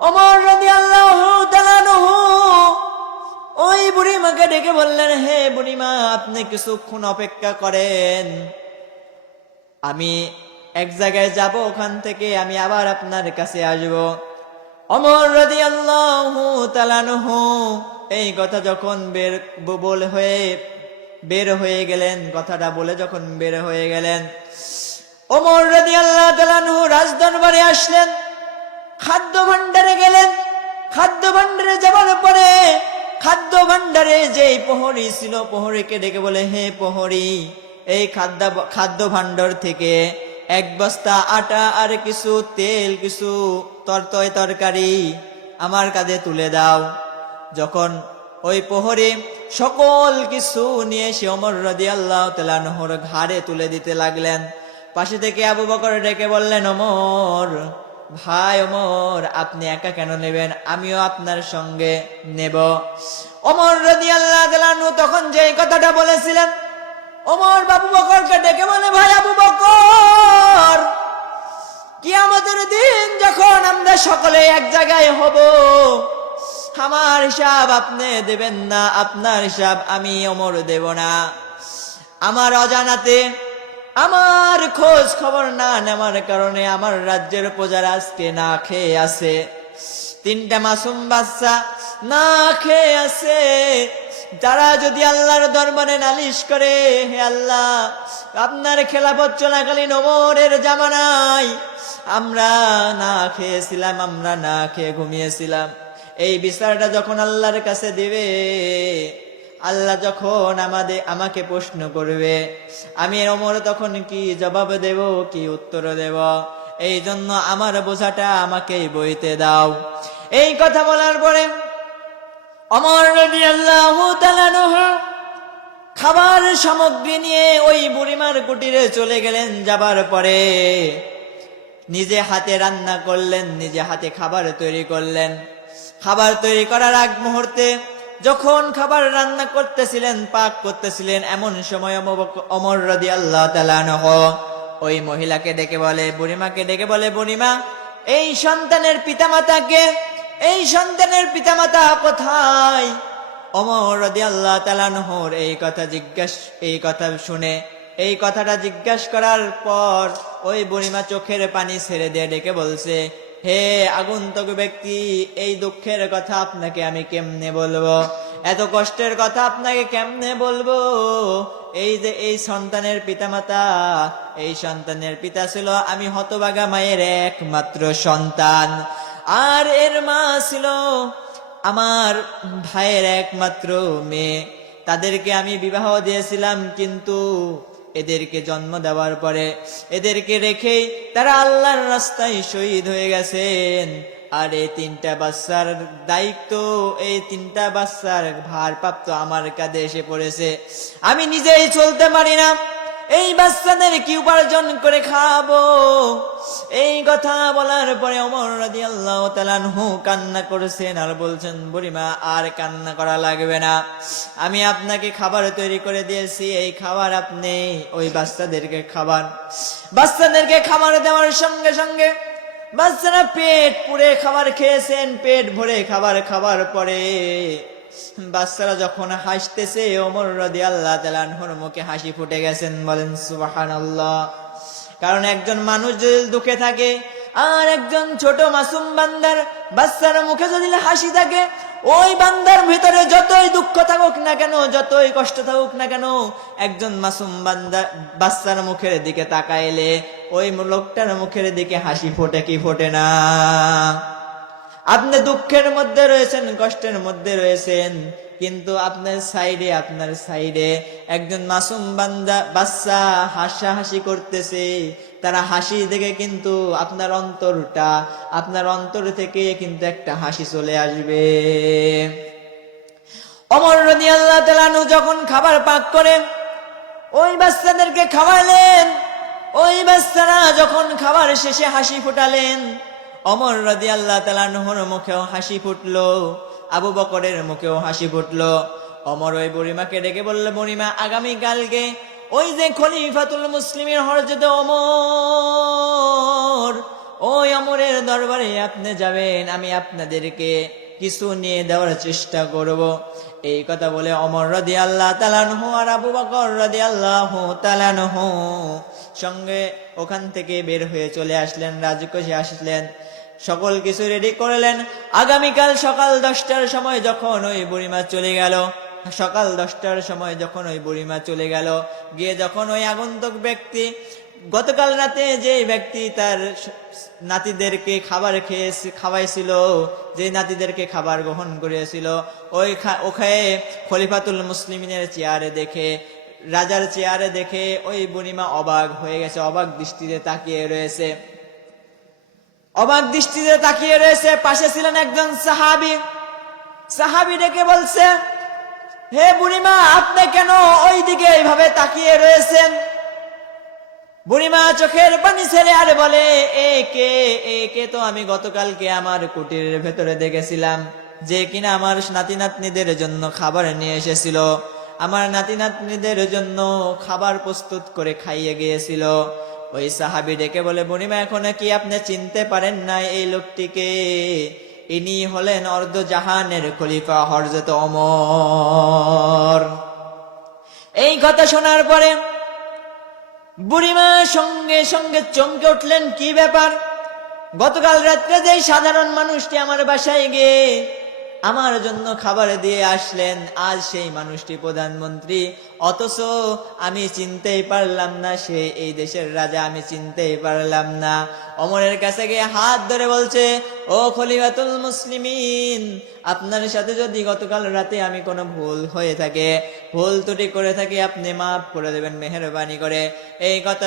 ওমর রাদিয়াল্লাহু তাআলা আনহু ওই বুড়িমাকে ডেকে বললেন, হে বুড়িমা, আপনি কিছুক্ষণ অপেক্ষা করেন, আমি এক জায়গায় যাব, ওখান থেকে আমি আবার আপনার কাছে আসব। ওমর রাদিয়াল্লাহু তাআলা আনহু এই কথা যখন বের হয়ে গেলেন, কথাটা বলে যখন বের হয়ে গেলেন, ওমর রাদিয়াল্লাহু তাআলা আনহু রাজদরবারে আসলেন, খাদ্য ভাণ্ডারে গেলেন। খাদ্য ভাণ্ডারে যাওয়ার পরে খাদ্য ভাণ্ডারে যে প্রহরী ছিল, প্রহরীকে ডেকে বলে, হে প্রহরী, এই খাদ্য ভাণ্ডার থেকে এক বস্তা আটা আর কিছু তেল, কিছু তরকারি আমার কাঁধে তুলে দাও। যখন ওই প্রহরী সকল কিছু নিয়ে সে ওমর রাদিয়াল্লাহু তাআলা আনহুর ঘাড়ে তুলে দিতে লাগলেন, পাশে থেকে আবু বকর ডেকে বললেন, ওমর ভাই, ওমর আপনি একা কেন নেবেন, আমিও আপনার সঙ্গে নেব। ওমর রাদিয়াল্লাহু তাআলা আনহু তখন যে কথাটা বলেছিলেন, ওমর আবু বকরকে ডেকে বলে, ভাই আবু বকর, কিয়ামতের দিন যখন আমরা সকলে এক জায়গায় হব, আমার হিসাব আপনি দেবেন না, আপনার হিসাব আমি ওমর দেব না। আমার অজানাতে, আমার খোঁজ খবর না নেওয়ার কারণে আমার রাজ্যের প্রজারা আজকে না খেয়ে আছে, 3টা মাসুম বাচ্চা না খেয়ে আছে। তারা যদি আল্লাহর দরবারে নালিশ করে, হে আল্লাহ, আপনার খেলাফত চলাকালীন ওমরের জামানায় আমরা না খেয়েছিলাম, আমরা না খেয়ে ঘুমিয়েছিলাম, এই বিচারটা যখন আল্লাহর কাছে দিবে, আল্লাহ যখন আমাকে প্রশ্ন করবে, আমি ওমর তখন কি জবাব দেব, কি উত্তর দেব? এই জন্য আমার বোঝাটা আমাকেই বইতে দাও। এই কথা বলার পরে ওমর রাদিয়াল্লাহু তাআলা আনহু খাবার সামগ্রী নিয়ে ওই বুড়িমার কুটিরে চলে গেলেন। যাবার পরে নিজে হাতে রান্না করলেন, নিজে হাতে খাবার তৈরি করলেন। খাবার তৈরি করার আগ মুহূর্তে যখন খাবার রান্না করতেছিলেন, পাক করতেছিলেন, এমন সময় ওমর রাদিয়াল্লাহু তাআলা আনহু ওই মহিলাকে ডেকে বলে, বুড়িমাকে ডেকে বলে, বুড়িমা, এই সন্তানের পিতামাতাকে, এই সন্তানের পিতামাতা কোথায়? ওমর রাদিয়াল্লাহু তাআলা আনহুর এই কথা শুনে, এই কথাটা জিজ্ঞাসা করার পর ওই বুড়িমা চোখের পানি ছেড়ে দিয়ে ডেকে বলছে, হে আগন্তুক ব্যক্তি, এই দুঃখের কথা আপনাকে আমি কেমনে বলবো, এত কষ্টের কথা আপনাকে কেমনে বলবো? এই যে এই সন্তানের পিতামাতা, এই সন্তানের পিতা ছিল আমি হতভাগা মায়ের একমাত্র সন্তান, আর এর মা ছিল আমার ভাইয়ের একমাত্র মেয়ে। তাদেরকে আমি বিবাহ দিয়েছিলাম, কিন্তু এদেরকে জন্ম দেওয়ার পরে এদেরকে রেখে তারা আল্লাহর রাস্তায় শহীদ হয়ে গেছেন। আর এই 3টা বাচ্চার দায়িত্ব, এই 3টা বাচ্চার ভারপ্রাপ্ত আমার কাঁধে এসে পড়েছে। আমি নিজেই চলতে পারি না, এই বাচ্চাদের কি উপার্জন করে খাবো? এই কথা বলার পরে ওমর রাদিয়াল্লাহু তাআলা আনহু কান্না করেছেন আর বলছেন, বুড়িমা আর কান্না করা লাগবে না, আমি আপনাকে খাবার তৈরি করে দিয়েছি, এই খাবার আপনি ওই বাচ্চাদেরকে খাবার। বাচ্চাদেরকে খাবার দেওয়ার সঙ্গে সঙ্গে বাচ্চারা পেট পুরে খাবার খেয়েছেন। পেট ভরে খাবার খাবার পরে বাচ্চারা যখন হাসতেছে, ওমর রাদিয়াল্লাহু তাআলা আনহুর মুখে হাসি ফুটে গেছেন। বলেন সুবহানাল্লাহ। কারণ একজন মানুষ যদি দুঃখে থাকে আর একজন ছোট মাসুম বাচ্চার মুখে যদি হাসি থাকে, ওই বান্দার ভিতরে যতই দুঃখ থাকুক না কেন, যতই কষ্ট থাকুক না কেন, একজন মাসুম বাচ্চার মুখের দিকে তাকাইলে ওই লোকটার মুখের দিকে হাসি ফোটে কি ফোটে না? আপনি দুঃখের মধ্যে রয়েছেন, কষ্টের মধ্যে রয়েছেন, কিন্তু আপনার সাইডে একজন মাসুম বাচ্চা হাসাহাসি করতেছে। তারা হাসি দেখে কিন্তু আপনার অন্তর থেকে কিন্তু একটা হাসি চলে আসবে। ওমর রাদিয়াল্লাহু তাআলা আনহু যখন খাবার পাক করে ওই বাচ্চাদেরকে খাওয়ালেন, ওই বাচ্চারা যখন খাবার শেষে হাসি ফুটালেন, ওমর রাদিয়াল্লাহু তাআলা আনহুর মুখেও হাসি ফুটলো, আবু বকরের মুখেও হাসি ফুটলো। ওমর ওই বুড়িমাকে ডেকে বলল, বুড়িমা, আগামী কালকে ওই যে খলিফাতুল মুসলিমিন হযরত ওমর ওই অমরের দরবারে আপনি যাবেন, আমি আপনাদেরকে কিছু নিয়ে দেওয়ার চেষ্টা করব। এই কথা বলে ওমর রাদিয়াল্লাহু তাআলা আনহু আর আবু বকর রাদিয়াল্লাহু তাআলা আনহু সঙ্গে ওখান থেকে বের হয়ে চলে আসলেন, রাজকোষে আসলেন, সকল কিছু রেডি করলেন। আগামীকাল সকাল 10টার সময় যখন ওই বুড়িমা চলে গেল, সকাল 10টার সময় যখন ওই বুড়িমা চলে গেল, গিয়ে যখন ওই আগন্তুক ব্যক্তি, গতকাল রাতে যে ব্যক্তি তার নাতিদেরকে খাবার খাওয়াইছিল, যে নাতিদেরকে খাবার গ্রহণ করিয়েছিল, ওখানে খলিফাতুল মুসলিমিনের চেয়ারে দেখে, রাজার চেয়ারে দেখে ওই বুড়িমা অবাক হয়ে গেছে, অবাক দৃষ্টিতে তাকিয়ে রয়েছে, অবাক দৃষ্টিতে তাকিয়ে রয়েছে। পাশে ছিলেন একজন সাহাবী ডেকে বলছে, হে বুড়িমা, আপনি কেন ওই দিকে এইভাবে তাকিয়ে রয়েছেন? বুড়িমা চোখের পানি ছেড়ে আর বলে, একে তো আমি গতকালকে আমার কুটিরের ভেতরে দেখেছিলাম, যে কিনা আমার নাতি নাতনিদের জন্য খাবার নিয়ে এসেছিল, আমার নাতি নাতনিদের জন্য খাবার প্রস্তুত করে খাইয়ে গিয়েছিল। ওই সাহাবী ডেকে বলে, বুড়িমা এখন কি আপনি চিনতে পারেন না এই লোকটিকে? ইনি হলেন অর্ধ জাহানের খলিফা হযরত ওমর। এই কথা শোনার পরে বুড়িমা সঙ্গে সঙ্গে চমকে উঠলেন, কি ব্যাপার? গতকাল রাত্রে যে সাধারণ মানুষটি আমার বাসায় গিয়ে আমার জন্য খাবার দিয়ে আসলেন, আজ সেই মানুষটি প্রধানমন্ত্রী, অথচ আমি চিনতেই পারলাম না সে এই দেশের রাজা, আমি চিনতেই পারলাম না। ওমরের কাছে গিয়ে হাত ধরে বলছে, ও খলিফাতুল মুসলিমিন, আপনার সাথে যদি গতকাল রাতে আমি কোনো ভুল হয়ে থাকে, ভুল ত্রুটি করে থাকি, আপনি মাফ করে দেবেন মেহেরবানি করে। এই কথা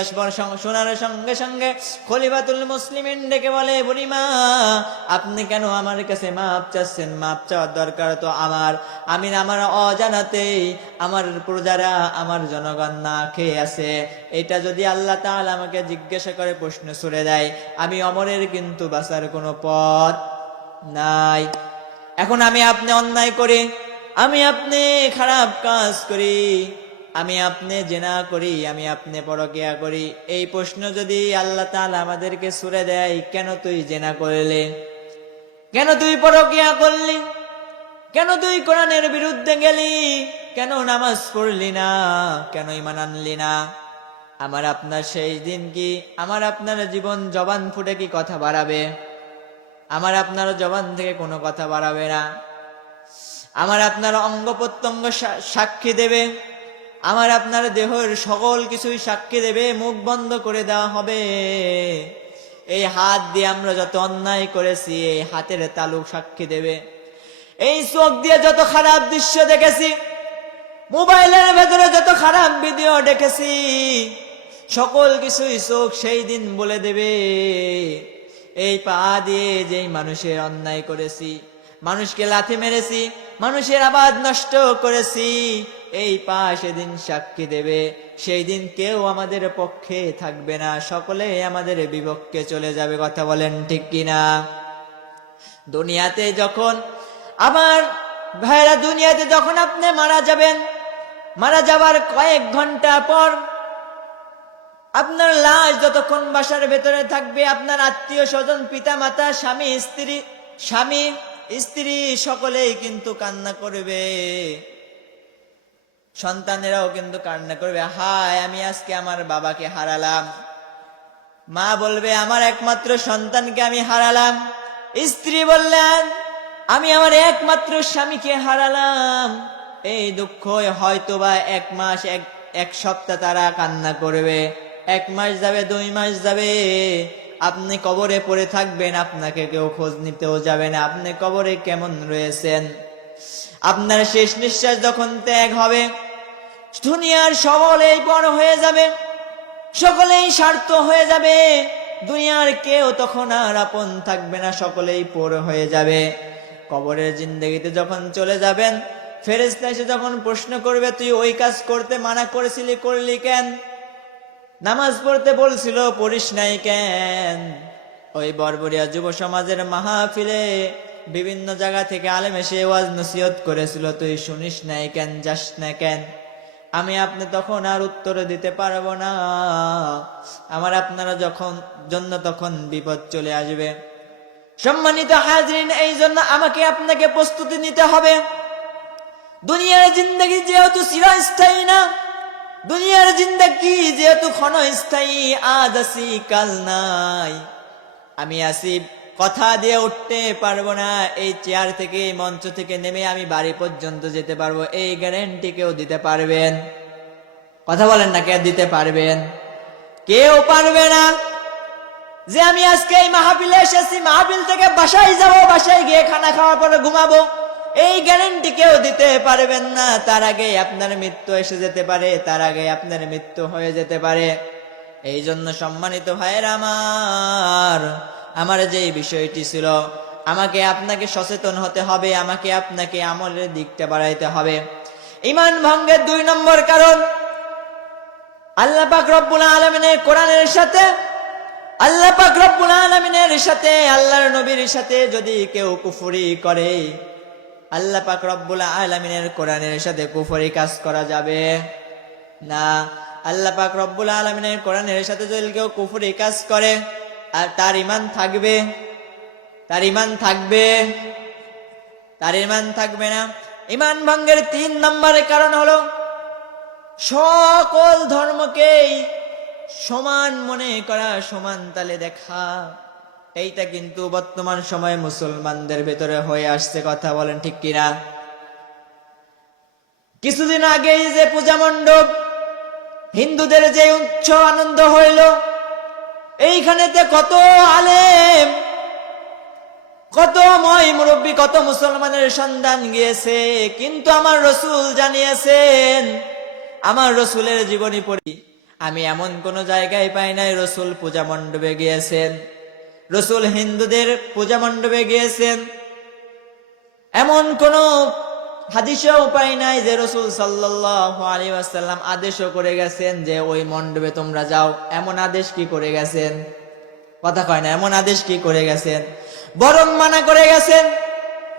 শোনার সঙ্গে সঙ্গে খলিফাতুল মুসলিমিন ডেকে বলে, বুড়িমা, আপনি কেন আমার কাছে মাফ চাচ্ছেন? মাফ চাওয়ার দরকার তো আমার অজানাতেই আমার প্রজারা, আমার জনগণ না খেয়ে আছে। এটা যদি আল্লাহ তাআলা আমাকে জিজ্ঞাসা করে, প্রশ্ন ছুড়ে দেয়, আমি ওমরের কিন্তু বাঁচার কোনো পথ নাই। এখন আমি আপনি অন্যায় করি, আমি আপনি খারাপ কাজ করি, আমি আপনি জিনা করি, আমি আপনি পরকিয়া করি, এই প্রশ্ন যদি আল্লাহ তাআলা আমাদেরকে ছুড়ে দেয়, কেন তুই জিনা করলি, কেন তুই পরকিয়া করলি, কেন তুই কোরআনের বিরুদ্ধে গেলি, কেন নামাজ পড়লি না, কেন ঈমান আনলি না? আমার আপনার সেই দিন কি আমার আপনার জীবন জবান ফুটে কি কথা বাড়াবে? আমার আপনার জবান থেকে কোনো কথা বাড়াবে না। আমার আপনার অঙ্গ প্রত্যঙ্গ সাক্ষী দেবে, আমার আপনার দেহের সকল কিছুই সাক্ষী দেবে, মুখ বন্ধ করে দেওয়া হবে। এই হাত দিয়ে আমরা যত অন্যায় করেছি, এই হাতের তালু সাক্ষী দেবে। এই চোখ দিয়ে যত খারাপ দৃশ্য দেখেছি, মোবাইলের ভেতরে যত খারাপ ভিডিও দেখেছি, সকল কিছুই চোখ সেই দিন বলে দেবে। এই পা দিয়ে যেই মানুষের অন্যায় করেছি, মানুষকে লাথি মেরেছি, মানুষের আবাদ নষ্ট করেছি, এই পা সেদিন সাক্ষী দেবে। সেই দিন কেউ আমাদের পক্ষে থাকবে না, সকলে আমাদের বিপক্ষে চলে যাবে। কথা বলেন ঠিক কিনা? দুনিয়াতে যখন আমার ভাইরা, দুনিয়াতে যখন আপনি মারা যাবেন, মারা যাবার কয়েক ঘন্টা পর আপনার লাশ যতক্ষণ বাসার ভেতরে থাকবে, আপনার আত্মীয় স্বজন, পিতা মাতা, স্বামী স্ত্রী সকলেই কিন্তু কান্না করবে, সন্তানেরাও কিন্তু কান্না করবে, হায় আমি আজকে আমার বাবাকে হারালাম। মা বলবে, আমার একমাত্র সন্তানকে আমি হারালাম। স্ত্রী বললেন, আমি আমার একমাত্র স্বামীকে হারালাম। এই দুঃখ হয়তোবা 1 মাস, এক সপ্তাহ তারা কান্না করবে, 1 মাস যাবে, 2 মাস যাবে, আপনি কবরে পড়ে থাকবেন, আপনাকে কেউ খোঁজ নিতেও যাবে না, আপনি কবরে কেমন রয়েছেন। আপনার শেষ নিঃশ্বাস যখন ত্যাগ হবে, দুনিয়ার সকলেই পর হয়ে যাবে, সকলেই স্বার্থ হয়ে যাবে, দুনিয়ার কেউ তখন আর আপন থাকবে না, সকলেই পর হয়ে যাবে। কবরের জিন্দেগিতে যখন চলে যাবেন, ফেরেশতা এসে যখন প্রশ্ন করবে, তুই ওই কাজ করতে মানা করেছিলি, করলি কেন? নামাজ পড়তে বলছিল, পড়িস নাই কেন? ওই বরবরিয়া যুব সমাজের মাহফিলে বিভিন্ন জায়গা থেকে আলেম এসে ওয়াজ নসিহত করেছিল, তুই শুনিস নাই কেন, যাস না কেন? আমি আপনি তখন আর উত্তর দিতে পারবো না। আমার আপনারা জন্য তখন বিপদ চলে আসবে। সম্মানিত হাজরিন, এই জন্য আমাকে আপনাকে প্রস্তুতি নিতে হবে। দুনিয়ার জিন্দগি যেহেতু চিরস্থায়ী না, দুনিয়ার জিন্দগি যেহেতু ক্ষণস্থায়ী, আজ আছি কাল নাই। আমি আছি, কথা দিয়ে উঠতে পারবো না, এই চেয়ার থেকে এই মঞ্চ থেকে নেমে আমি বাড়ি পর্যন্ত যেতে পারবো এই গ্যারান্টি কেউ দিতে পারবেন? কথা বলেন না, কে দিতে পারবেন? কেউ পারবে না। যে আমি আজকে এই মাহফিলে এসেছি, মাহফিল থেকে বাসায় যাব, বাসায় গিয়ে খানা খাওয়ার পরে ঘুমাবো, এই গ্যারান্টি কেউ দিতে পারবেন না। তার আগে আপনার মৃত্যু এসে যেতে পারে, তার আগে আপনার মৃত্যু হয়ে যেতে পারে। এই জন্য সম্মানিত ভাইয়েরা আমার যে বিষয়টি ছিল, আমাকে আপনাকে সচেতন হতে হবে, আমাকে আপনাকে আমলের দিকটা বাড়াইতে হবে। ঈমান ভঙ্গের 2 নম্বর কারণ, আল্লাহ পাক রব্বুল আলামিনের কোরআনের সাথে, আল্লাহ পাক রব্বুল আলামিনের সাথে, আল্লাহর নবীর সাথে যদি কেউ কুফরি করে, আল্লাহ পাক রব্বুল আলামিনের কোরআনের সাথে কুফরি কাজ করা যাবে না। আল্লাহ পাক রব্বুল আলামিনের কোরআনের সাথে যদি কেউ কুফরি কাজ করে, আর তার ঈমান থাকবে? তার ঈমান থাকবে? তার ঈমান থাকবে না। ঈমান ভঙ্গের 3 নম্বরের কারণ হলো সকল ধর্মকেই সমান মনে করা, সমান তালে দেখা। এইটা কিন্তু বর্তমান সময়ে মুসলমানদের ভেতরে হয়ে আসছে। কথা বলেন ঠিক কিনা? কিছুদিন আগেই যে পূজা মণ্ডপ, হিন্দুদের যে উৎসব আনন্দ হইল, এইখানেতে কত আলেম, কত মুরব্বী, কত মুসলমানের সন্ধান গিয়েছে, কিন্তু আমার রসুল জানিয়েছেন, আমার রসুলের জীবনী পড়ি আমি এমন কোন জায়গায় পাই নাই রসুল পূজা মণ্ডপে গিয়েছেন, রসুল হিন্দুদের পূজা মণ্ডপে গিয়েছেন। এমন কোন হাদিসেও পাই নাই যে রসুল সাল্লাল্লাহু আলাইহি ওয়াসাল্লাম আদেশও করে গেছেন যে ওই মণ্ডপে তোমরা যাও। এমন আদেশ কি করে গেছেন? কথা কয় না, এমন আদেশ কি করে গেছেন? বরং মানা করে গেছেন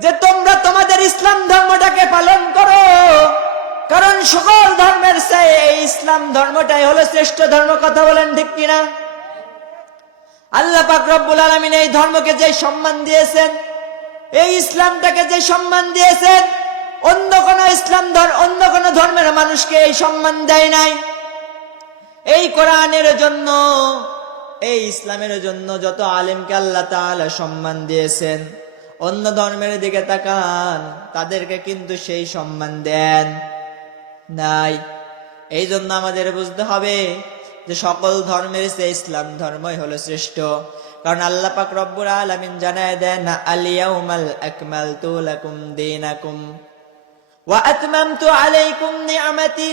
যে তোমরা তোমাদের ইসলাম ধর্মটাকে পালন করো, কারণ সকল ধর্মের চেয়ে এই ইসলাম ধর্মটাই হলো শ্রেষ্ঠ ধর্ম। কথা বলেন ঠিক কিনা? আল্লাহ পাক রব্বুল আলামিন এই ধর্মকে যে সম্মান দিয়েছেন, এই ইসলামটাকে যে সম্মান দিয়েছেন, অন্য কোন ধর্মের মানুষকে এই সম্মান দেয় নাই। এই কোরআনের জন্য, এই ইসলামের জন্য যত আলেমকে আল্লাহ তাআলা সম্মান দিয়েছেন, অন্য ধর্মের দিকে তাকান, তাদেরকে কিন্তু সেই সম্মান দেন নাই। এই জন্য আমাদের বুঝতে হবে যে সকল ধর্মের চেয়ে ইসলাম ধর্মই হলো শ্রেষ্ঠ। কারণ আল্লাহ পাক রব্বুল আলামিন জানায় দেন, আল ইয়াউমাল আকমালতু লাকুম দীনাকুম ওয়া আতমামতু আলাইকুম নি'মাতি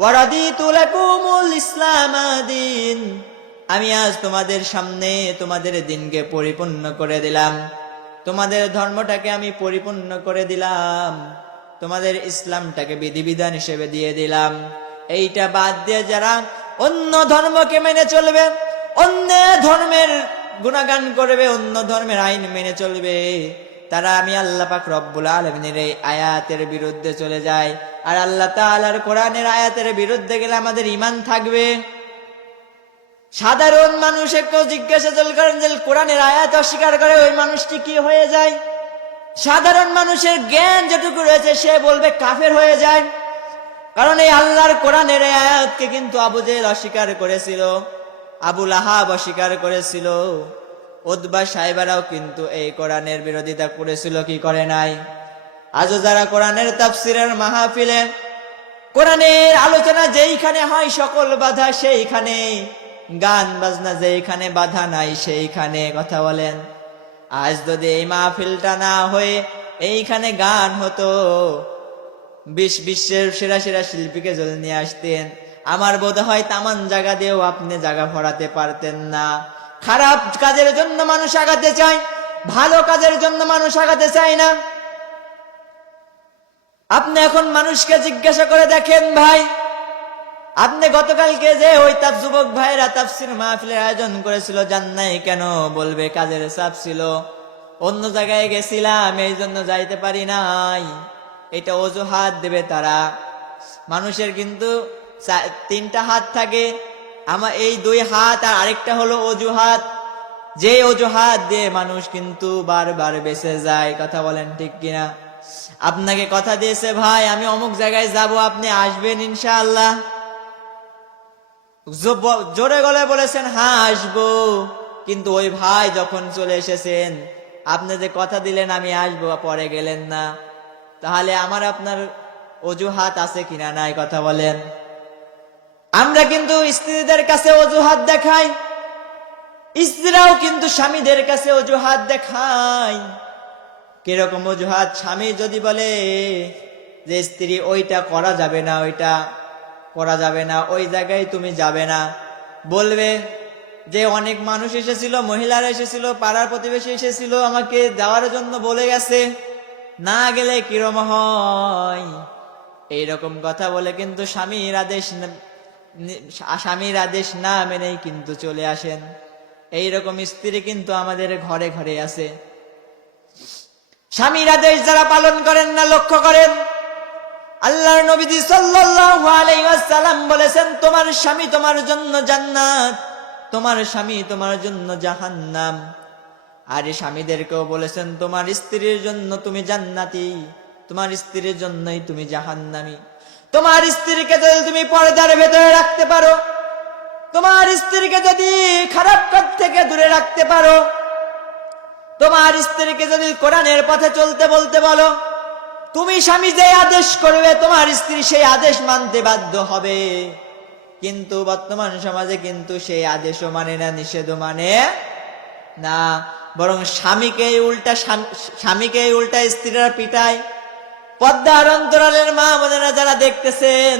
ওয়া রাদিতু লাকুমুল ইসলাম দীন। আমি আজ তোমাদের সামনে তোমাদের দিনকে পরিপূর্ণ করে দিলাম, তোমাদের ধর্মটাকে আমি পরিপূর্ণ করে দিলাম, তোমাদের ইসলামটাকে বিধিবিধান হিসেবে দিয়ে দিলাম। এইটা বাদ দিয়ে যারা অন্য ধর্মকে মেনে চলবে, অন্য ধর্মের গুণগান করবে, অন্য ধর্মের আইন মেনে চলবে, তারা আমি আল্লাহ পাক রব্বুল আলামিনের এই আয়াতের বিরুদ্ধে চলে যায়। আর আল্লাহ তাআলার কোরআনের আয়াতের বিরুদ্ধে গেলে আমাদের ঈমান থাকবে? সাধারণ মানুষকে কেউ জিজ্ঞাসা করেন যে কোরআনের আয়াত অস্বীকার করে, ওই মানুষটি কি হয়ে যায়? সাধারণ মানুষের জ্ঞান যেটুকু রয়েছে সে বলবে কাফের হয়ে যায়। কারণ এই আল্লাহর কোরআনের আয়াতকে কিন্তু আবু জেহেল অস্বীকার করেছিল, আবু লাহাব অস্বীকার করেছিল, উতবা সাহেবারাও কিন্তু এই কোরআনের বিরোধিতা করেছিল, কি করে নাই? আজও যারা কোরআনের তাফসিরের মাহফিলে কোরআনের আলোচনা যেইখানে হয় সকল বাধা সেইখানে, গান বাজনা যেইখানে বাধা নাই সেইখানে। কথা বলেন, আজ যদি এই মাহফিলটা না হয়ে এইখানে গান হতো, বিশ্বের সেরা সেরা শিল্পীকে যদি নিয়ে আসতেন, আমার বোধ হয় তামান জায়গা দিয়েও আপনি জায়গা ভরাতে পারতেন না। খারাপ কাজের জন্য মানুষ আগাতে চায়, ভালো কাজের জন্য মানুষ আগাতে চায় না। আপনি এখন মানুষকে জিজ্ঞাসা করে দেখেন, ভাই আপনি গতকালকে যে ওই যুবক ভাইরা তাফসীর মাহফিলের আয়োজন করেছিল, জান নাই কেন? বলবে কাজের চাপ ছিল, অন্য জায়গায় গেছিলাম এই জন্য যাইতে পারি নাই। এটা অজুহাত দেবে তারা। মানুষের কিন্তু তিনটা হাত থাকে, আমার এই দুই হাত আর আরেকটা হলো অজুহাত, যে অজুহাত দিয়ে মানুষ কিন্তু বারবার বেঁচে যায়। কথা বলেন ঠিক কিনা? আপনাকে কথা দিয়েছে, ভাই আমি অমুক জায়গায় যাব, আপনি আসবেন ইনশাআল্লাহ, জোরে গলায় বলেছেন হ্যাঁ আসবো, কিন্তু ওই ভাই যখন চলে এসেছেন, আপনি যে কথা দিলেন আমি আসবো, পরে গেলেন না, তাহলে আমার আপনার অজুহাত আছে কিনা নাই? কথা বলেন। আমরা কিন্তু স্ত্রীদের কাছে অজুহাত দেখাই, স্ত্রীরাও কিন্তু স্বামীদের কাছে অজুহাত দেখায়। কিরকম অজুহাত? স্বামী যদি বলে যে স্ত্রী ওইটা করা যাবে না, ওইটা করা যাবে না, ওই জায়গায় তুমি যাবে না, বলবে যে অনেক মানুষ এসেছিল, মহিলারা এসেছিল, পাড়ার প্রতিবেশী এসেছিল, আমাকে যাওয়ার জন্য বলে গেছে, না গেলে কিরম হয়? এইরকম কথা বলে কিন্তু স্বামীর আদেশ না মেনেই কিন্তু চলে আসেন। এইরকম স্ত্রী কিন্তু আমাদের ঘরে ঘরে আছে। স্বামীর আদেশ যারা পালন করেন না, লক্ষ্য করেন, আল্লাহর নবীজি সাল্লাল্লাহু আলাইহি ওয়াসাল্লাম বলেছেন, তোমার স্বামী তোমার জন্য জান্নাত, তোমার স্বামী তোমার জন্য জাহান্নাম। আর এই স্বামীদেরকেও বলেছেন, তোমার স্ত্রীর জন্য তুমি জান্নাতি, তোমার স্ত্রীর জন্যই তুমি জাহান্নামী। তোমার স্ত্রীকে যদি তুমি পর্দার ভেতরে রাখতে পারো, তোমার স্ত্রীকে যদি খারাপ কাজ থেকে দূরে রাখতে পারো, তোমার স্ত্রীকে যদি কোরআনের পথে চলতে বলতে বলো, তুমি স্বামী যে আদেশ করবে তোমার স্ত্রী সেই আদেশ মানতে বাধ্য হবে। কিন্তু বর্তমান সমাজে কিন্তু সেই আদেশও মানে না, নিষেধও মানে না, বরং স্বামীকে উল্টা স্ত্রীরা পিটায়। পর্দার অন্তরালের মা বোনেরা যারা দেখতেছেন,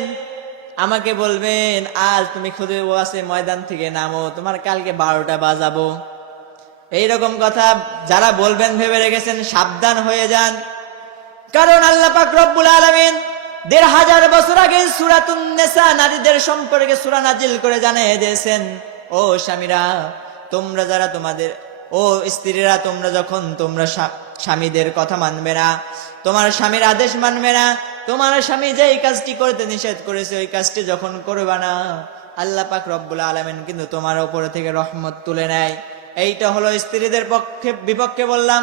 আমাকে বলবেন আজ তুমি খুদে ওয়াসে ময়দান থেকে নামো, তোমার কালকে 12টা বাজাবো। এইরকম কথা যারা বলবেন ভেবে রেখেছেন, সাবধান হয়ে যান। কারণ আল্লাহ পাক রব্বুল আলামিন 1500 বছর আগে সূরাতুন নিসা নারীদের সম্পর্কে সূরা নাজিল করে জানিয়ে দিয়েছেন, ও স্বামীরা, তোমরা যারা ও স্ত্রীরা, তোমরা স্বামীদের কথা মানবে না, তোমার স্বামীর আদেশ মানবে না, তোমার স্বামী যে এই কাজটি করতে নিষেধ করেছে ওই কাজটি যখন করবে না, আল্লাহ পাক রব্বুল আলামিন কিন্তু তোমার উপরে থেকে রহমত তুলে নেয়। এইটা হলো স্ত্রীদের বিপক্ষে বললাম।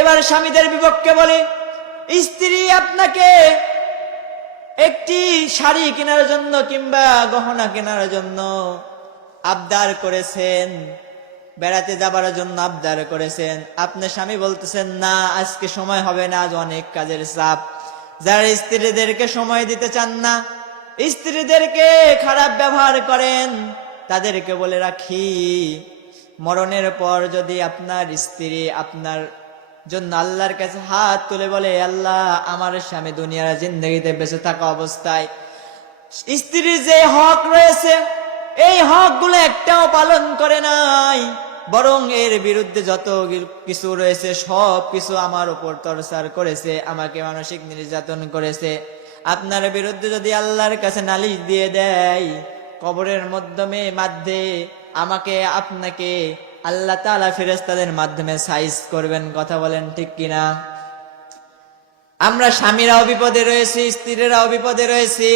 এবার স্বামীদের বিপক্ষে বলি, স্ত্রী আপনাকে একটি শাড়ি কেনার জন্য কিংবা গহনা কেনার জন্য আবদার করেছেন, বেড়াতে যাবার জন্য আবদার করেছেন, আপনি স্বামী বলতেছেন না আজকে সময় হবে না, আজ অনেক কাজের চাপ। যারা স্ত্রীদেরকে সময় দিতে চান না, স্ত্রীদেরকে খারাপ ব্যবহার করেন, তাদেরকে বলে রাখি, মরণের পর যদি আপনার স্ত্রী আপনার জন্য আল্লাহর কাছে হাত তুলে বলে, আল্লাহ আমার স্বামী দুনিয়ার জিন্দগিতে বেঁচে থাকা অবস্থায় স্ত্রীর যে হক রয়েছে এই হকগুলো একটাও পালন করে নাই, বরং এর বিরুদ্ধে যত কিছু রয়েছে সব কিছু আমার উপর টর্চার করেছে, আমাকে মানসিক নির্যাতন করেছে, আপনার বিরুদ্ধে যদি আল্লাহর কাছে নালিশ দিয়ে দেয়, কবরের মধ্যে আমাকে আপনাকে আল্লাহ তাআলা ফেরেশতাদের মাধ্যমে সাইজ করবেন। কথা বলেন ঠিক কিনা? আমরা স্বামীরাও বিপদে রয়েছি, স্ত্রীরাও বিপদে রয়েছি।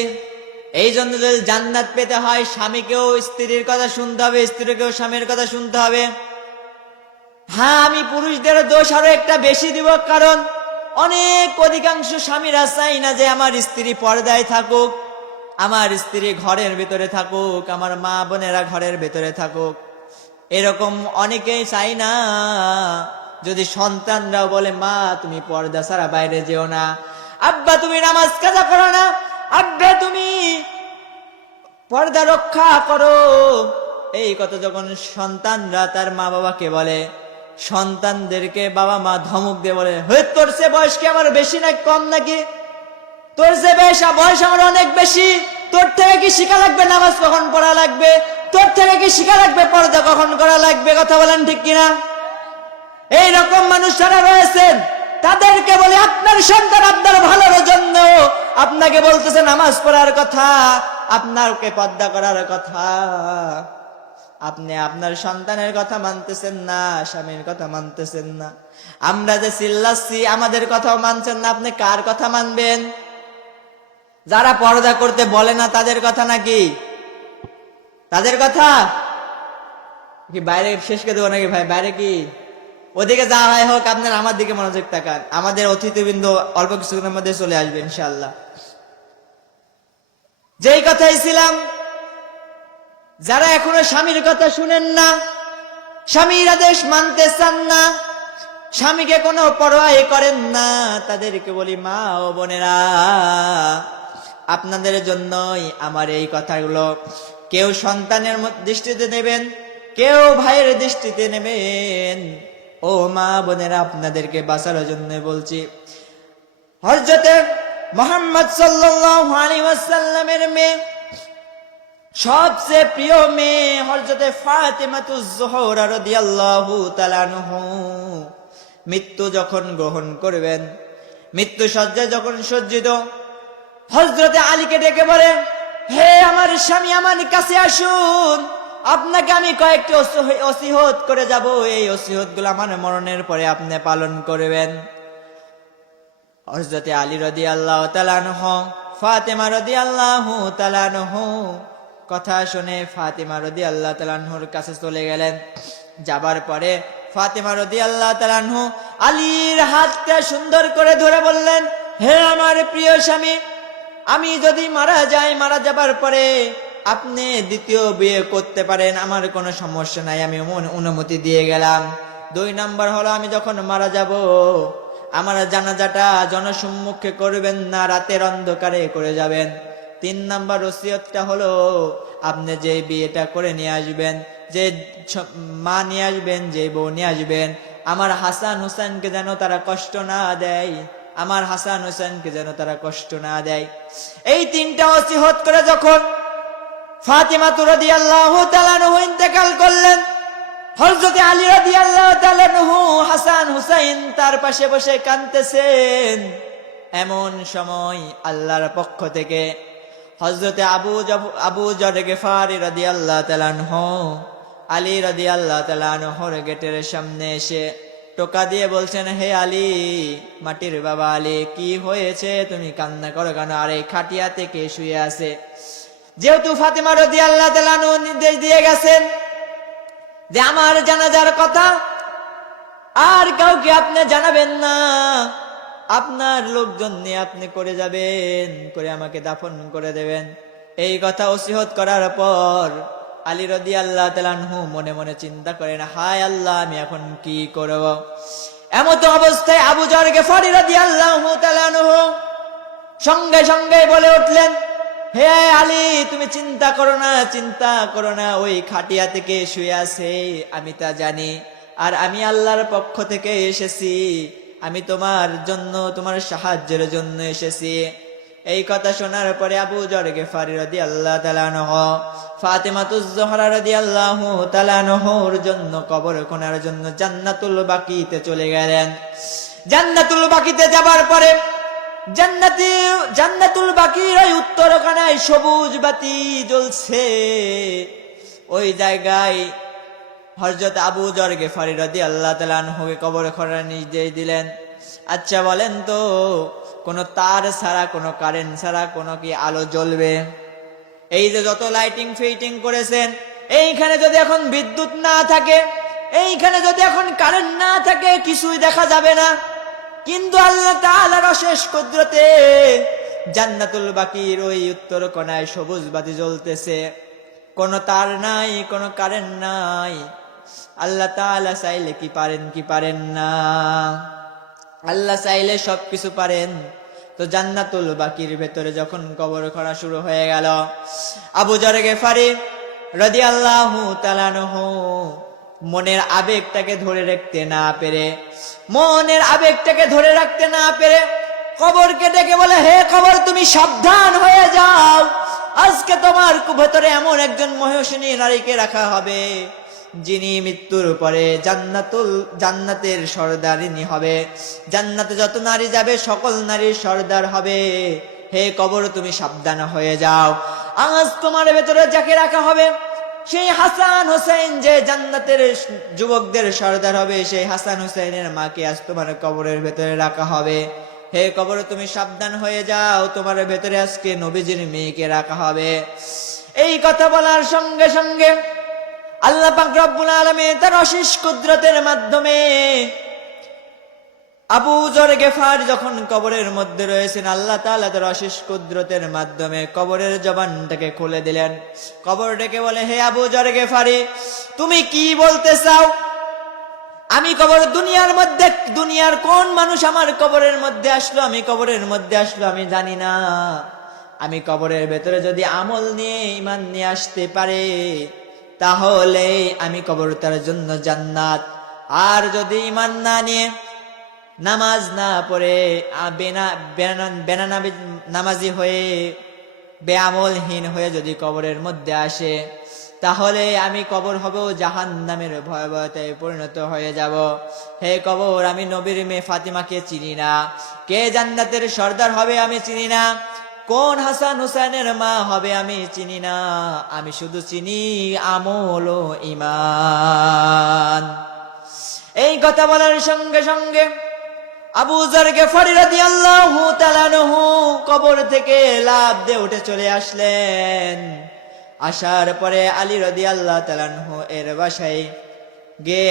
এই জন্য যদি জান্নাত পেতে হয়, স্বামীকেও স্ত্রীর কথা শুনতে হবে, স্ত্রীকেও স্বামীর কথা শুনতে হবে। হ্যাঁ, আমি পুরুষদের দোষ আরো একটা বেশি দিব, কারণ অধিকাংশ স্বামীরা চাই না যে আমার স্ত্রী পর্দায় থাকুক, আমার স্ত্রী ঘরের ভিতরে থাকুক, আমার মা বোনেরা ঘরের ভিতরে থাকুক। এরকম অনেকেই চাই না। যদি সন্তানরাও বলে, মা তুমি পর্দা ছাড়া বাইরে যেও না, আব্বা তুমি নামাজ কাজা করো না, আব্বা তুমি পর্দা রক্ষা করো, এই কথা যখন সন্তানরা তার মা বাবাকে বলে, সন্তানদেরকে বাবা মা ধমক দিয়ে বলে, তোর সে বয়স কি আমার বেশি না কম নাকি? তোর যে বয়স আমার অনেক বেশি, তোর থেকে কি শিখা লাগবে নামাজ কখন পড়া লাগবে? তোর থেকে কি শিখা লাগবে পর্দা কখন করা লাগবে? কথা বলেন ঠিক কিনা? এইরকম মানুষ যারা রয়েছেন তাদেরকে বলে, আপনার সন্তান আপনার ভালোর জন্য আপনাকে বলতেছে নামাজ পড়ার কথা, আপনাকে পর্দা করার কথা, আপনি আপনার সন্তানের কথা মানতেছেন না, স্বামীর কথা মানতেছেন না। আমরা যে চিল্লাচ্ছি আমাদের কথাও মানছেন না, আপনি কার কথা মানবেন? যারা পর্দা করতে বলে না তাদের কথা নাকি? তাদের কথা কি বাইরে শেষকে দেবো নাকি ভাই? বাইরে কি ওদিকে যা হয় হোক, আপনার আমার দিকে মনোযোগ তাকান। আমাদের অতিথিবৃন্দ অল্প কিছুক্ষণের মধ্যে চলে আসবে ইনশাআল্লাহ। যেই কথাই ছিলাম, যারা এখনো স্বামীর কথা শুনেন না, স্বামীর আদেশ মানতে চান না, স্বামীকে কোনো পরোয়াই করেন না, তাদেরকে বলি মা ও বোনেরা, আপনাদের জন্যই আমার এই কথাগুলো। কেউ সন্তানের দৃষ্টিতে নেবেন, কেউ ভাইয়ের দৃষ্টিতে নেবেন। ও মা বোনেরা, আপনাদেরকে বাঁচানোর জন্য বলছি। হযরতে মুহাম্মদ সাল্লাল্লাহু আলাইহি ওয়াসাল্লামের মেয়ে, সবচেয়ে প্রিয় মেয়ে হযরতে ফাতেমাতুজ জোহরা রাদিয়াল্লাহু তাআলা আনহা মৃত্যু যখন গ্রহণ করবেন, মৃত্যু শয্যায় যখন সজ্জিত, হযরতে আলীকে ডেকে বলে, হে আমার স্বামী, আমার কাছে আসুন, আপনাকে আমি কয়েকটি ওসিয়ত করে যাব, এই ওসিয়তগুলো আমার মরণের পরে আপনি পালন করবেন। হযরতে আলী রাদিয়াল্লাহু তাআলা আনহু ফাতেমা রাদিয়াল্লাহু তাআলা আনহু কথা শুনে ফাতেমা রাদিয়াল্লাহু তাআলা আনহুর কাছে চলে গেলেন। যাবার পরে ফাতেমা রাদিয়াল্লাহু তাআলা আনহু আলীর হাতটা সুন্দর করে ধরে বললেন, হে আমার প্রিয় স্বামী, আমি যদি মারা যাই, মারা যাবার পরে আপনি দ্বিতীয় বিয়ে করতে পারেন, আমার কোনো সমস্যা নাই, আমি অনুমতি দিয়ে গেলাম। 2 নাম্বার হলো, আমি যখন মারা যাব, আমার জানাজাটা জনসম্মুখে করবেন না, রাতের অন্ধকারে করে যাবেন। 3 নাম্বার ওসিয়তটা হলো, আপনি যে বিয়েটা করে নিয়ে আসবেন, যে মা নিয়ে আসবেন, যে বউ নিয়ে আসবেন, আমার হাসান হুসাইনকে যেন তারা কষ্ট না দেয়, আমার হাসান হুসাইনকে যেন তারা কষ্ট না দেয়। এই 3টা ওসিয়ত করে যখন ফাতেমা রাদিয়াল্লাহু তাআলা আনহু ইন্তেকাল করলেন, হযরতে আলী রাদিয়াল্লাহু তাআলা আনহু হাসান হুসাইন তার পাশে বসে কাঁদতেছেন। এমন সময় আল্লাহর পক্ষ থেকে হযরতে আবু যর গিফারি রাদিয়াল্লাহু তাআলা আনহু আলী রাদিয়াল্লাহু তাআলা আনহুর গেটের সামনে এসে টোকা দিয়ে বলছেন, হে আলী, মাটির বাবা আলী, কি হয়েছে? তুমি কান্না করো কেন? আর এই খাটিয়াতে কে শুয়ে আছে? যেহেতু ফাতেমা রাদিয়াল্লাহু তাআলা আনহু নির্দেশ দিয়ে গেছেন যে আমার জানাজার কথা আর কাউকে আপনি জানাবেন না, আপনার লোকজন নিয়ে আপনি করে যাবেন, করে আমাকে দাফন করে দেবেন। এই কথা ওসিয়ত করার পর আলী রাদিয়াল্লাহু তাআলা আনহু মনে মনে চিন্তা করেন, হায় আল্লাহ, আমি এখন কি করব? এমত অবস্থায় আবু যর গিফারি রাদিয়াল্লাহু তাআলা আনহু সঙ্গে সঙ্গে বলে উঠলেন, হে আলী, তুমি চিন্তা করো না, চিন্তা করো না, ওই খাটিয়া থেকে শুয়ে আছে আমি তা জানি, আর আমি আল্লাহর পক্ষ থেকে এসেছি, আমি তোমার জন্য, তোমার সাহায্যের জন্য এসেছি। এই কথা শোনার পরে আবু যর গিফারি রাদিয়াল্লাহু তাআলা আনহু ফাতেমাতুজ জোহরা রাদিয়াল্লাহু তাআলা আনহুর জন্য কবর খোঁড়ার জন্য জান্নাতুল বাকিতে চলে গেলেন। জান্নাতুল বাকিতে যাবার পরে জান্নাতুল বাকির ওই উত্তরখানায় সবুজ বাতি জ্বলছে। ওই জায়গায় হযরত আবু যর গিফারি রাদিয়াল্লাহু তাআলা আনহুকে কবর খোঁড়ার নির্দেশ দিলেন। আচ্ছা বলেন তো, কোনো তার ছাড়া, কোনো কারেন্ট ছাড়া কোনো কি আলো জ্বলবে? এই যে যত লাইটিং ফিটিং করেছেন, এইখানে যদি এখন বিদ্যুৎ না থাকে, এইখানে যদি এখন কারেন্ট না থাকে, কিছুই দেখা যাবে না। কিন্তু আল্লাহ তাআলার অশেষ কুদরতে জান্নাতুল বাকির ওই উত্তর কোণায় সবুজ বাতি জ্বলতেছে, কোনো তার নাই, কোনো কারেন্ট নাই। আল্লাহ তাআলা চাইলে কি পারেন? কি পারেন না? আল্লাহ চাইলে সবকিছু পারেন। তো জান্নাতুল বাকির ভেতরে যখন কবর খোঁড়া শুরু হয়ে গেল, আবু যর গিফারি রাদিয়াল্লাহু তাআলা আনহু মনের আবেগটাকে ধরে রাখতে না পেরে কবরকে ডেকে বলে, হে কবর, তুমি সাবধান হয়ে যাও, আজকে তোমার ভেতরে এমন একজন মহিষিনী নারীকে রাখা হবে, যিনি মৃত্যুর পরে জান্নাতের সর্দারিনী হবে, জান্নাতে যত নারী যাবে সকল নারীর সর্দার হবে। হে কবর, তুমি সাবধান হয়ে যাও, আজ তোমার ভেতরে যাকে রাখা হবে সেই হাসান হুসাইন, যে জান্নাতের যুবকদের সর্দার হবে, সেই হাসান হুসাইনের মাকে আজ তোমার কবরের ভেতরে রাখা হবে। হে কবর তুমি সাবধান হয়ে যাও, তোমার ভেতরে আজকে নবীজির মেয়েকে রাখা হবে। এই কথা বলার সঙ্গে সঙ্গে আল্লাহ পাক রব্বুল আলামিন তার অশেষ কুদরতের মাধ্যমে আবু যর গেফারি যখন কবরের মধ্যে রয়েছেন, আল্লাহ তাআলা তার অশেষ কুদরতের মাধ্যমে কবরের জবানটাকে খুলে দিলেন। কবর ডেকে বলে, হে আবু যর গেফারি, তুমি কি বলতে চাও? আমি কবর দুনিয়ার কোন মানুষ আমার কবরের মধ্যে আসলো, আমি কবরের মধ্যে আসলো আমি জানি না। আমি কবরের ভেতরে যদি আমল নিয়ে ঈমান নিয়ে আসতে পারে তাহলে আমি কবর তার জন্য জান্নাত, আর যদি ঈমান না নিয়ে নামাজ না পড়ে নামাজি হয়ে বেআমলহীন হয়ে যদি কবরের মধ্যে আসে তাহলে আমি কবর হব জাহান্নামের ভয়াবহতায় পরিণত হয়ে যাব। হে কবর, আমি নবীর মেয়ে ফাতিমাকে চিনি না, কে জান্নাতের সর্দার হবে আমি চিনি না, কোন হাসান হুসাইনের মা হবে আমি চিনি না, আমি শুধু চিনি আমল ও ঈমান। এই কথা বলার সঙ্গে সঙ্গে আবু যর গেফারি রাদিয়াল্লাহু তাআলা আনহু কবর থেকে লাফ দিয়ে উঠে চলে আসলেন। আসার পরে আলী রাদিয়াল্লাহু তাআলা আনহু এর বাসায় গিয়ে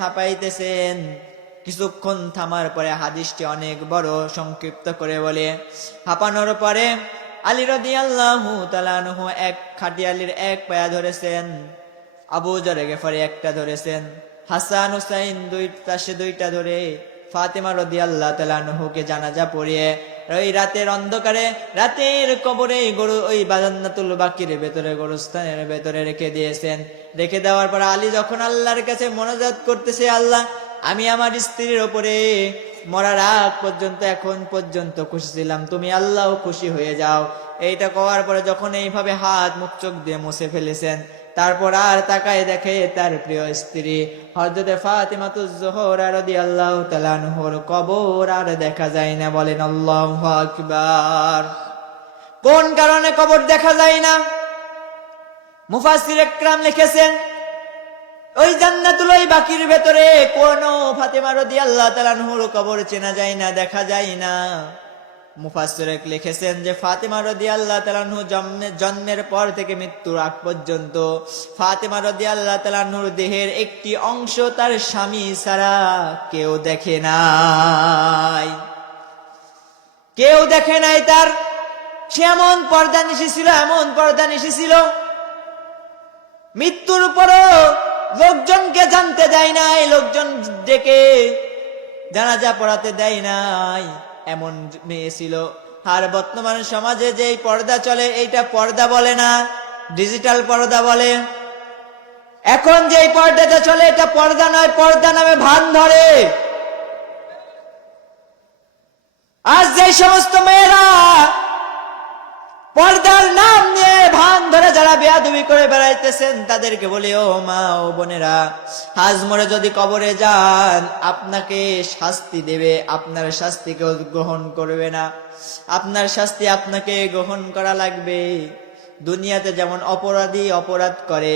হাঁপাইতেছেন। কিছুক্ষণ থামার পরে হাদিসটি অনেক বড়, সংক্ষিপ্ত করে বলে, হাঁপানোর পরে আলী রাদিয়াল্লাহু তাআলা আনহু এক খাটিয়ালির এক পায়া ধরেছেন, আবু যর গেফারি একটা ধরেছেন, হাসান হুসাইন দুইটা ধরে ফাতেমা রাদিয়াল্লাহু তাআলা আনহুকে জানাজা পড়িয়ে ওই রাতের অন্ধকারে রাতের কবরে ওই জান্নাতুল বাকির ভেতরে গোরস্থানের ভেতরে রেখে দিয়েছেন। রেখে দেওয়ার পর আলী যখন আল্লাহর কাছে মোনাজাত করতেছে, আল্লাহ আমি আমার স্ত্রীর ওপরে মরার আগ পর্যন্ত এখন পর্যন্ত খুশি ছিলাম, তুমি আল্লাহ খুশি হয়ে যাও। এইটা করার পরে যখন এইভাবে হাত মুখ চোখ দিয়ে মুছে ফেলেছেন, তারপর আর তাকায় দেখে তার প্রিয় স্ত্রী হযরতে ফাতিমাতুজ জোহরা রাদিয়াল্লাহু তাআলা আনহার কবর আর দেখা যায় না। বলেন আল্লাহু আকবার। কোন কারণে কবর দেখা যায় না? মুফাসসির ইকরাম লিখেছেন, ওই জান্নাতুল বাকির ভেতরে কোন ফাতেমা রাদিয়াল্লাহু তাআলা আনহার কবর চেনা যায় না, দেখা যায় না। মুফাসসির লিখেছেন যে ফাতেমা রাদিয়াল্লাহু তাআলা আনহু জন্মের পর থেকে মৃত্যুর আগ পর্যন্ত ফাতেমা রাদিয়াল্লাহু তাআলা আনহুর দেহের একটি অংশ তার স্বামী ছাড়া কেউ দেখে নাই। তার সে এমন পর্দা নিশি ছিল, মৃত্যুর পরও লোকজনকে জানতে দেয় নাই, লোকজন ডেকে জানাজা পড়াতে দেয় নাই, এমন মেয়ে ছিল। আর বর্তমান সমাজে যে পর্দা চলে এইটা পর্দা বলে না, ডিজিটাল পর্দা বলে। এখন যে পর্দাটা চলে এটা পর্দা নয়, পর্দা নামে ভান ধরে। আজ যে সমস্ত মেয়েরা পর্দার নাম নিয়ে ভান ধরে যারা বেয়াদবি করে বেড়াইতেছেন তাদেরকে বলি, ও মা ও বোনেরা, আজ মরে যদি কবরে যান আপনাকে শাস্তি দেবে, আপনার শাস্তিকে গ্রহণ করবে না, আপনার শাস্তি আপনাকে গ্রহণ করা লাগবে। দুনিয়াতে যেমন অপরাধী অপরাধ করে,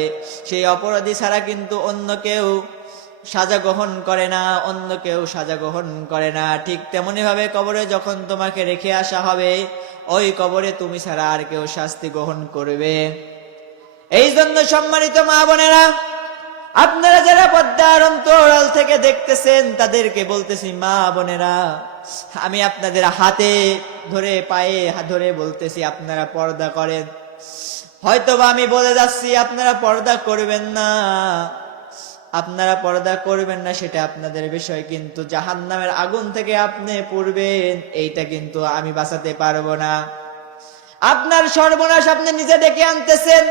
সেই অপরাধী ছাড়া কিন্তু অন্য কেউ সাজা গ্রহণ করে না, ঠিক তেমনি ভাবে কবরে যখন তোমাকে রেখে আসা হবে ওই কবরে তুমি ছাড়া আর কেউ শাস্তি গ্রহণ করবে। এই জন্য সম্মানিত মা বোনেরা, আপনারা যারা পর্দার অন্তরাল থেকে দেখতেছেন তাদেরকে বলতেছি, মা বোনেরা, আমি আপনাদের হাতে ধরে পায়ে ধরে বলতেছি আপনারা পর্দা করেন। হয়তোবা আমি বলে যাচ্ছি আপনারা পর্দা করবেন না, সেটা আপনাদের বিষয়, কিন্তু জাহান্নামের আগুন থেকে আপনি পড়বেন এইটা কিন্তু আমি বাঁচাতে পারবো না। আপনার সর্বনাশ আপনি নিজে ডেকে আনতেছেন।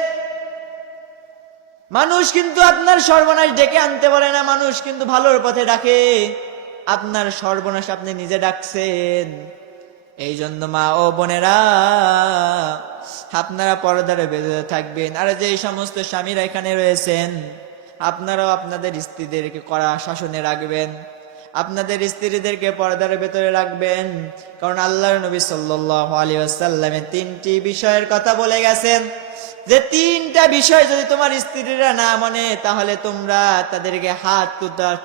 মানুষ কিন্তু আপনার সর্বনাশ ডেকে আনতে পারে না, মানুষ কিন্তু ভালোর পথে ডাকে, আপনার সর্বনাশ আপনি নিজে ডাকছেন। এই জন্য মা ও বোনেরা, আপনারা পর্দার ভেতরে থাকবেন। আর যে সমস্ত স্বামীরা এখানে রয়েছেন আপনারাও আপনাদের স্ত্রীদেরকে কড়া শাসনে রাখবেন, আপনাদের স্ত্রীদেরকে পর্দার ভেতরে রাখবেন। কারণ আল্লাহর নবী সাল্লাল্লাহু আলাইহি ওয়াসাল্লাম তিনটি বিষয়ের কথা বলে গেছেন, যে তিনটা বিষয় যদি তোমার স্ত্রীরা না মানে তাহলে তোমরা তাদেরকে হাত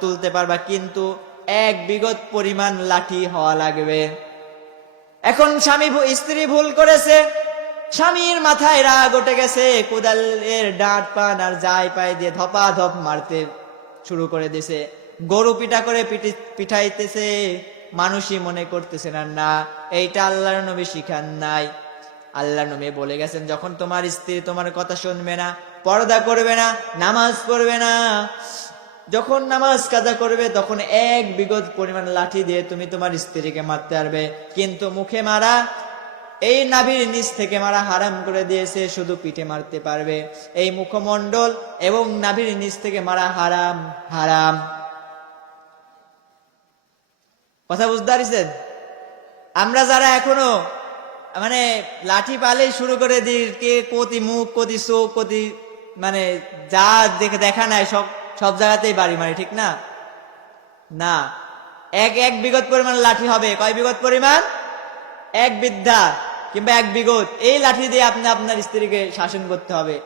তুলতে পারবা, কিন্তু 1 বিঘত পরিমাণ লাঠি হওয়া লাগবে। এখন স্ত্রী ভুল করেছে, স্বামীর মাথায় রাগ উঠে গেছে, কোদালের ডাঁট পান আর যাই পায়ে দিয়ে ধপাধপ মারতে শুরু করে দিছে, গরু পিটা করে পিঠাইতেছে, মানুষই মনে করতেছে না এইটা আল্লাহর নবী শিখান নাই। আল্লাহর নবী বলে গেছেন, যখন তোমার স্ত্রী তোমার কথা শুনবে না, পর্দা করবে না, নামাজ পড়বে না, যখন নামাজ কাজা করবে, তখন 1 বিঘত পরিমাণ লাঠি দিয়ে তুমি তোমার স্ত্রীকে মারতে পারবে। কিন্তু মুখে মারা, এই নাভির নিচ থেকে মারা হারাম করে দিয়েছে, শুধু পিঠে মারতে পারবে। এই মুখমণ্ডল এবং নাভির নিচ থেকে মারা হারাম হারাম। কথা বুঝতে পারছেন? আমরা যারা এখনো মানে লাঠি পালেই শুরু করে দিই, কে কতি মুখ, কতি চোখ, কতি মানে যা দেখে দেখা নাই সব জায়গাতেই বাড়ি মারি, ঠিক না? না, 1 বিঘত পরিমাণ লাঠি হবে। কয় বিঘত পরিমাণ? 1 বিদ্ধা কিংবা 1 বিঘত। এই লাঠি দিয়ে আপনি আপনার স্ত্রীকে শাসন করতে হবে।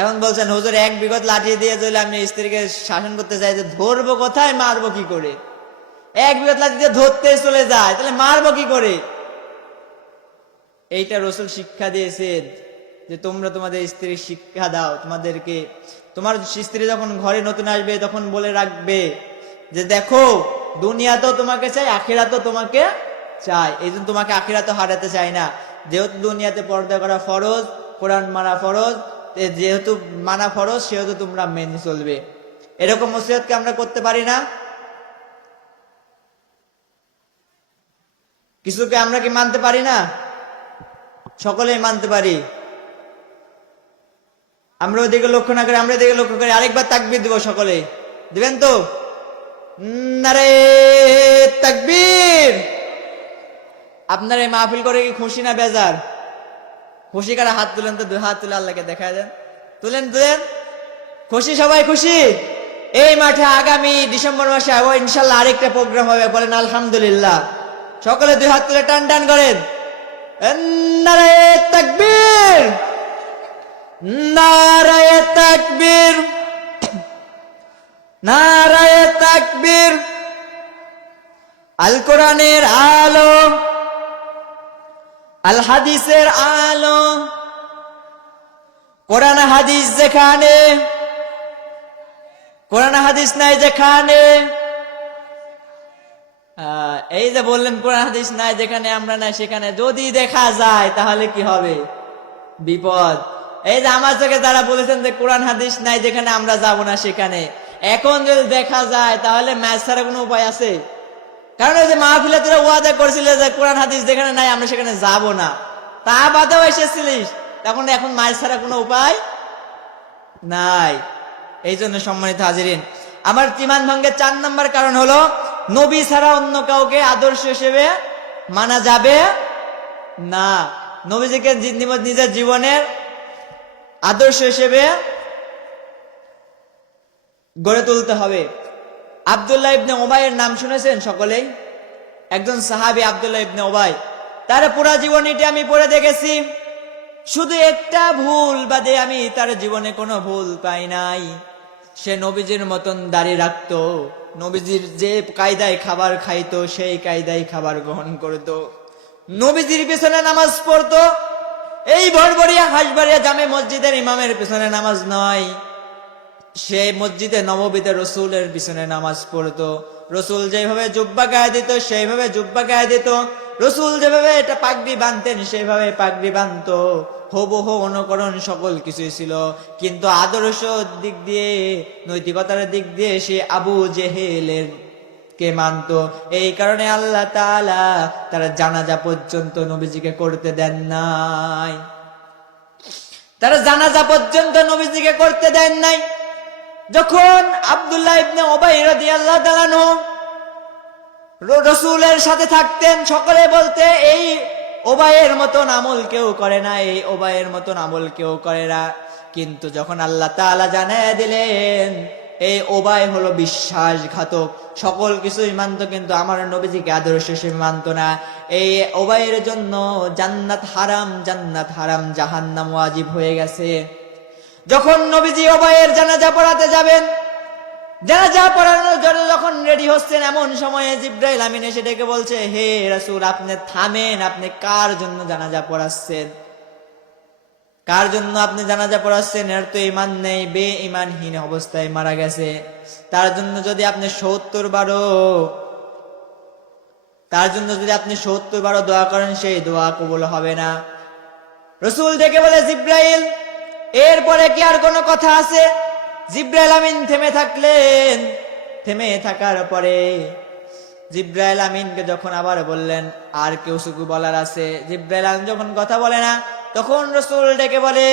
এখন বলছেন, হুজুর 1 বিঘত লাঠি দিয়ে যদি আমি স্ত্রীকে শাসন করতে চাই, ধরবো কোথায়, মারবো কি করে? 1 বিঘত লাঠি দিয়ে ধরতে চলে যায়, তাহলে মারবো কি করে? এইটা রাসূল শিক্ষা দিয়েছেন যে তোমরা তোমাদের স্ত্রীর শিক্ষা দাও। তোমার স্ত্রী যখন ঘরে নতুন আসবে, তখন বলে রাখবে যে দেখো, দুনিয়াতেও তোমাকে চাই, আখিরাতেও তোমাকে চাই, এই জন্য তোমাকে আখিরাতে হারাতে চাই না। যেহেতু দুনিয়াতে পর্দা করা ফরজ, কোরআন মানা ফরজ, যেহেতু মানা ফরজ, সেহেতু তোমরা মেনে চলবে। এরকম নসিহতকে আমরা করতে পারি না? কিছুকে আমরা কি মানতে পারি না? সকলেই মানতে পারি। আমরা ওদিকে লক্ষ্য না করে আমরা এদিকে লক্ষ্য করি। আরেকবার তাকবীর দিব, সকলে দিবেন তো? নারে তাকবীর। আপনার এই মাহফিল করে কি খুশি না বেজার? খুশি কারা? হাত তুলেন তো, 2 হাত তুলে আল্লাহকে দেখা দেন। তুলেন। খুশি? সবাই খুশি? এই মাঠে আগামী ডিসেম্বর মাসে ইনশাল্লাহ আরেকটা প্রোগ্রাম হবে, বলেন আলহামদুলিল্লাহ। সকলে 2 হাত তুলে টান টান করেন। নারে তাকবীর, নারায়ে তাকবীর, নারায়ে তাকবীর। আল কোরআনের আলো, আল হাদিসের আলো, কোরআন হাদিস যেখানে, কোরআন হাদিস নাই যেখানে। এই যে বললেন কোরআন হাদিস নাই যেখানে, আমরা নাই সেখানে। যদি দেখা যায় তাহলে কি হবে? বিপদ। এই যে আমার চোখে যারা বলেছেন যে কোরআন হাদিস নাই যেখানে, আমরা যাব না সেখানে, এখন যদি দেখা যায় তাহলে ম্যাচ ছাড়া কোনো উপায় আছে? কারণ ওই যে মাহফিলে তোরা ওয়াদা করছিল যে কোরআন হাদিস যেখানে নাই আমরা সেখানে যাব না, তা বাদেও এসেছিলিস, তখন এখন ম্যাচ ছাড়া কোনো উপায় নাই। এই জন্য সম্মানিত হাজিরিন, আমার ঈমান ভঙ্গের 4 নম্বর কারণ হলো, নবী ছাড়া অন্য কাউকে আদর্শ হিসেবে মানা যাবে না। নবীজিকে নিজের জীবনের আদর্শ হিসেবে গড়ে তুলতে হবে। আব্দুল্লাহ ইবনে উবাইয়ের নাম শুনেছেন সকলেই? একজন সাহাবী আব্দুল্লাহ ইবনে উবাই, তার পুরা জীবনীটি আমি পড়ে দেখেছি। শুধু একটা ভুল বাদে আমি তার জীবনে কোনো ভুল পাই নাই। সে নবীজির মতন দাড়ি রাখতো, নবীজির যে কায়দায় খাবার খাইতো সেই কায়দায় খাবার গ্রহণ করতো, নবীজির পিছনে নামাজ পড়তো। এই ভরভরিয়া হাঁসবাড়িয়া জামে মসজিদের ইমামের পিছনে নামাজ নয়, সে মসজিদে নববীতে রসুলের পিছনে নামাজ পড়তো। রসুল যেভাবে জুব্বা গায়ে দিত সেইভাবে জুব্বা গায়ে দিত, রসুল যেভাবে এটা পাগড়ি বাঁধতেন সেইভাবে পাগড়ি বাঁধতো। হুবহু অনুকরণ সকল কিছুই ছিল, কিন্তু আদর্শ দিক দিয়ে, নৈতিকতার দিক দিয়ে সে আবু জেহেলের কে মানত। এই কারণে আল্লাহ তাআলা তার জানাজা পর্যন্ত নবীজিকে করতে দেন নাই, তারা জানাজা পর্যন্ত নবীজিকে করতে দেন নাই। যখন আব্দুল্লাহ ইবনে উবাই রাদিয়াল্লাহু তাআলা আনহু রাসূলের সাথে থাকতেন, সকলে বলতে এই উবাইয়ের মতন আমল কেউ করে না, এই উবাইয়ের মতন আমল কেউ করে না। কিন্তু যখন আল্লাহ তাআলা জানায় দিলেন এই উবাই হলো বিশ্বাসঘাতক, সকল কিছুই মানত কিন্তু আমার নবীজিকে আদর্শ হিসেবে মানত না, এই উবাইয়ের জন্য জান্নাত হারাম, জান্নাত হারাম, জাহান্নাম ওয়াজিব হয়ে গেছে। যখন নবীজি উবাইয়ের জানাজা পড়াতে যাবেন, জানাজা পড়ানোর জন্য যখন রেডি হচ্ছেন, এমন সময়ে জিব্রাইল আমিন এসে ডেকে বলছে, হে রাসূল, আপনি থামেন, আপনি কার জন্য জানাজা পড়াচ্ছেন? কার জন্য আপনি জানাজা পড়াচ্ছেন? এর তো ঈমান নেই, বেঈমানহীন অবস্থায় মারা গেছে। তার জন্য যদি আপনি 70 বারও দোয়া করেন, সেই দোয়া কবুল হবে না। রাসূল ডেকে বলে, জিব্রাইল, এরপরে কি আর কোনো কথা আছে? জিব্রাইল আমিন থেমে থাকলেন। থেমে থাকার পরে জিব্রাইল আমিনকে যখন আবার বললেন, আর কেউ সুকু বলার আছে? জিব্রাইল আমিন যখন কথা বলে না, তখন রাসূল ডেকে বলে,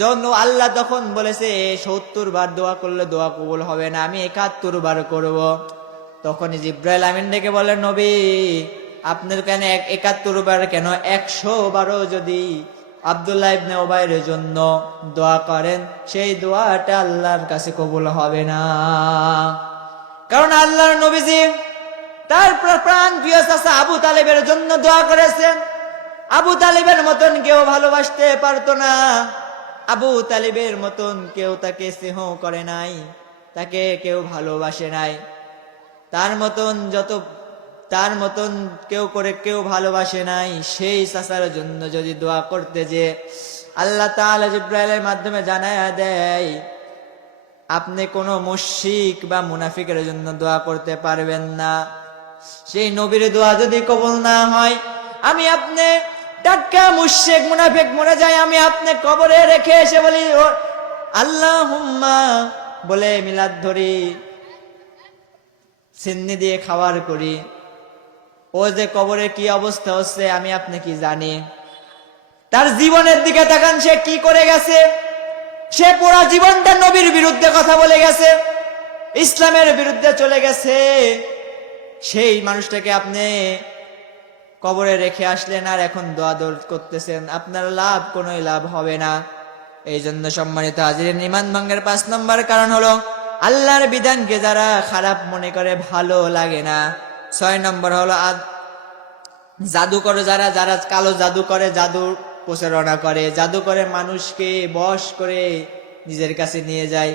যখন আল্লাহ তখন বলেছে 70 বার দোয়া করলে দোয়া কবুল হবে না, আমি 71 বার করব। তখনই জিব্রাইল আমিন ডেকে বলে, নবী, আপনার কেন 71 বার কেন, 100 বারও যদি আব্দুল্লাহ ইবনে উবাইর জন্য দোয়া করেন, সেই দোয়াটা আল্লাহর কাছে কবুল হবে না। কারণ আল্লাহর নবীজি তার প্রাণ প্রিয় চাচা আবু তালেবের জন্য দোয়া করেছেন। আবু তালেবের মতন কেউ ভালোবাসতে পারতো না, আবু তালেবের মতন কেউ তাকে স্নেহ করে নাই, তাকে কেউ ভালোবাসে নাই। তার মতন কেউ ভালোবাসে নাই। সেই চাচার জন্য যদি দোয়া করতে, যে আল্লাহ তাআলা জিব্রাইলের মাধ্যমে জানায়া দেয়, আপনি কোনো মুশরিক বা মুনাফিকের জন্য দোয়া করতে পারবেন না। সেই নবীর দোয়া যদি কবুল না হয়, আমি আপনি টাটকা মুশরিক মুনাফিক মরে যায়, আমি আপনি কবরে রেখে এসে বলি আল্লাহুম্মা বলে মিলাদ ধরি, সিন্নি দিয়ে খাওয়ার করি, ও যে কবরে কি অবস্থা হচ্ছে আমি আপনি কি জানি? তার জীবনের দিকে তাকান, সে কি করে গেছে? সে পুরা জীবনটা নবীর বিরুদ্ধে কথা বলে গেছে, ইসলামের বিরুদ্ধে চলে গেছে। সেই মানুষটাকে আপনি কবরে রেখে আসলেন, আর এখন দোয়া দৌড় করতেছেন, আপনার কোনো লাভ হবে না। এই জন্য সম্মানিত হাজিরিন, ঈমান ভঙ্গের 5 নম্বর কারণ হলো আল্লাহর বিধানকে যারা খারাপ মনে করে, ভালো লাগে না। 6 নম্বর হলো জাদুকর, যারা কালো জাদু করে, জাদু প্রচারণা করে, জাদু করে মানুষকে বশ করে নিজের কাছে নিয়ে যায়,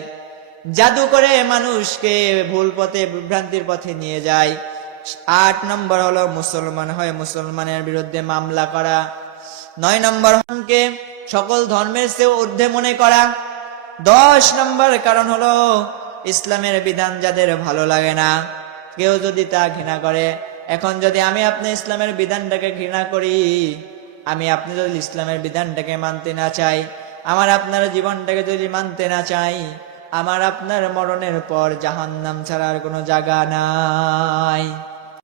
জাদু করে মানুষকে ভুল পথে, বিভ্রান্তির পথে নিয়ে যায়। 8 নম্বর হলো মুসলমান হয় মুসলমানের বিরুদ্ধে মামলা করা। 9 নম্বর হনকে সকল ধর্মের চেয়ে ঊর্ধ্বে মনে করা। 10 নম্বর কারণ হলো ইসলামের বিধান যাদের ভালো লাগে না, কেউ যদি তা ঘৃণা করে। এখন যদি আমি আপনি ইসলামের বিধানটাকে ঘৃণা করি, আমি আপনি যদি ইসলামের বিধানটাকে মানতে না চাই, আমার আপনার জীবনটাকে যদি মানতে না চাই, আমার আপনার মরণের পর জাহান্নাম ছাড়ার কোনো জায়গা নাই।